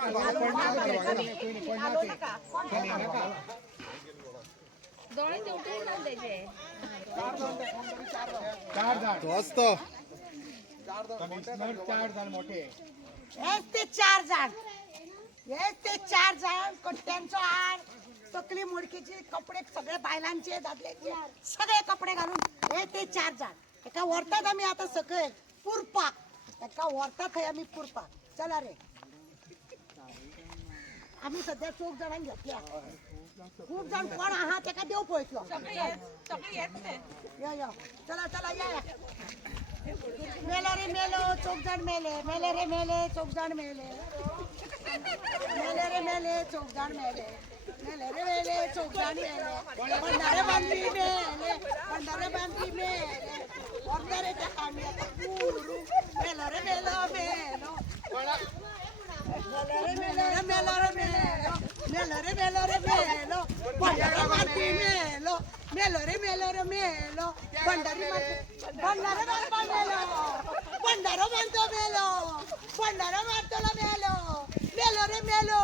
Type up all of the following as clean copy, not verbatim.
चार जण कट्ट्यांचो आड तकली मुडकीची कपडे सगळे बायलांचे दादल्याचे सगळे कपडे घालून हे ते चार जण एका व्हरतात आम्ही आता सगळे पुरपाक एका व्हरतात थंय आम्ही पुरपाक चला रे आम्ही सध्या 4 जणांक घेतल्या खूप जण कोण आहा तेका देव पळयतलो या चला चला या मेलो रे मेलो 4 जण मेले मेले रे मेले 4 जण मेले मेले रे मेले 4 जण मेले मेले रे मेले 4 जण मेले भंडारे बांधली मेले भंडारे बांधली मेले भंडारे त्या आम्ही आता पुरू मेलो रे मेलो मेलो मेलो रे मेलो रे मेलो मेलो रे मेलो रे मेलो भंडारे बांधली मेलो मेलो रे मेलो रे मेलो भंडारी भंडारे बांधतो मेलो भंडारो बांधतो मेलो भंडारा मारतोला मेलो मेलो रे मेलो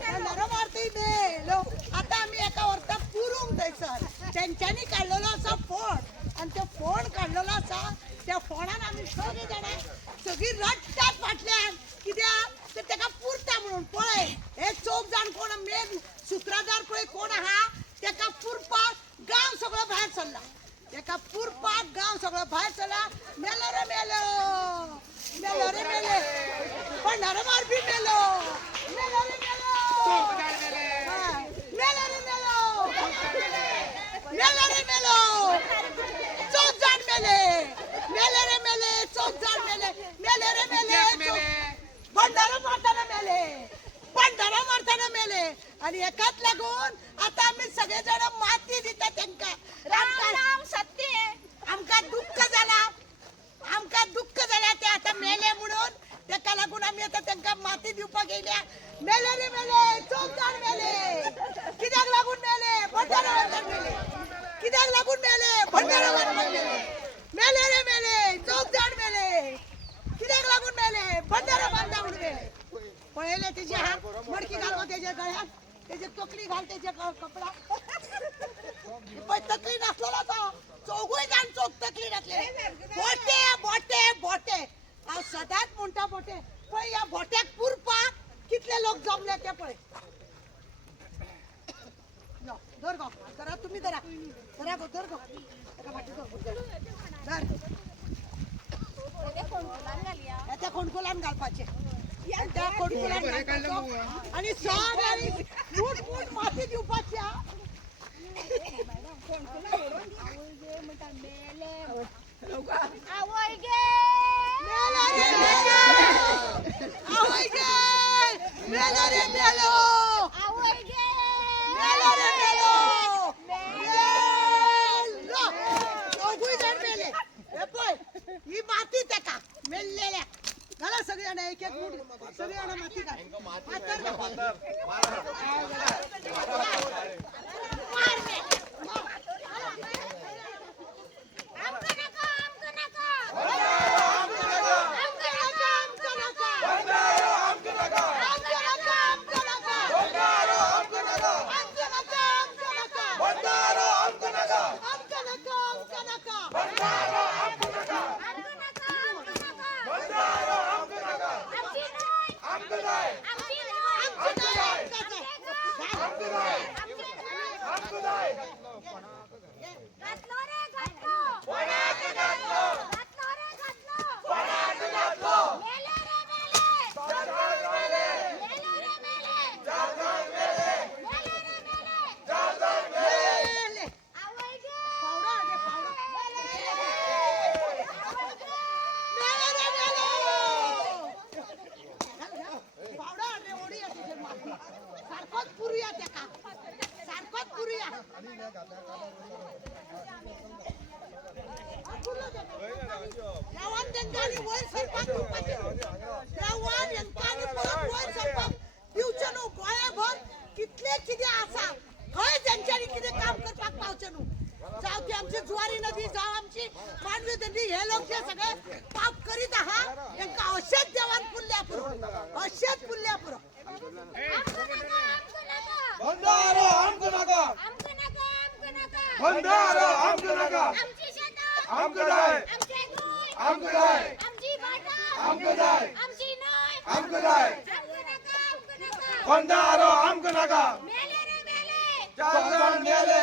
भंडारो मारती मेलो आता आम्ही एका वर्षा पुरूंक थंयसर तेंच्यांनी काडलेलो असा फोन आणि तो फोन काडलेलो असा त्या फोनान आम्ही सगळी जाणां सगळी रडटात फाटल्यान कित्याक तर तेका पुरता म्हणून पळय हे 4 जण कोण मेन सूत्रधार पळय कोण आहा तेका पुरपाक गांव सगळो भायर सरला तेका पुरपाक गांव सगळो भायर सरला मेलो रे मेलो मेलो रे मेले भंडारो मारपी मेलो मेलो रे मेलो मेलो रे मेलो मेलो रे मेलो 4 जण मेले मेले रे मेले 4 जण मेले मेले रे मेले भंडारो मारताना मेले आणि एकाच लागून आता आम्ही सगळे जण माती दिता त्यांका राम सत्य आमका दुःख झाला ते आता मेले म्हणून तेका लागून आम्ही आता त्यांका माती दिवपाक गेल्या मेले रे मेले 4 जण मेले कित्याक लागून मेले भंडारो मारताना मेले कित्याक लागून मेले भंडारो मारताना मेले मेले रे मेले 4 जण मेले कित्याक लागून मेले भंडारो बांधता म्हणून मेले पळयले तेजे हात मडकी घाल तेजे गळ्यात तेजे तकली घाल तेजे कपडा पण तकली नसलेला तो चौगुय जाण तकली घातले बोटे बोटे बोटे हांव सदांच म्हणटा बोटे पण या बोट्याक पुरपाक कितले लोक जमले ते पळय धर गो धरा तुम्ही धरा धरा गो धर गो एका फाटी धर त्या खोणकुलान घालपाचे त्या खोणकुलान घालपाचो आणि सगळ्यांनी मूठ मूठ माती दिवपाची आवय गे मेलो रे मेलो आवय गे मेलो रे मेलो मेलो दोघूय जण मेले हे पळय ही माती तेका मेललेल्या घाला सगळे जण एक एक मूठ सगळे जण माती घाल आमची ज्वारी नदी जाव आमची मांडवी नदी हे लोक जे सगळे पाप करीत आहात यांका अशेच देवान पुल्ल्या पुरो अशेच पुल्ल्या बंधारो आमचं नका आमची शेतं आमचं जाय आमचे दूध आमचं जाय आमची भांडं आमचं जाय आमची नय आमचं जाय आमचं नका बंधारो आमचं नका मेले रे मेले 4 जण मेले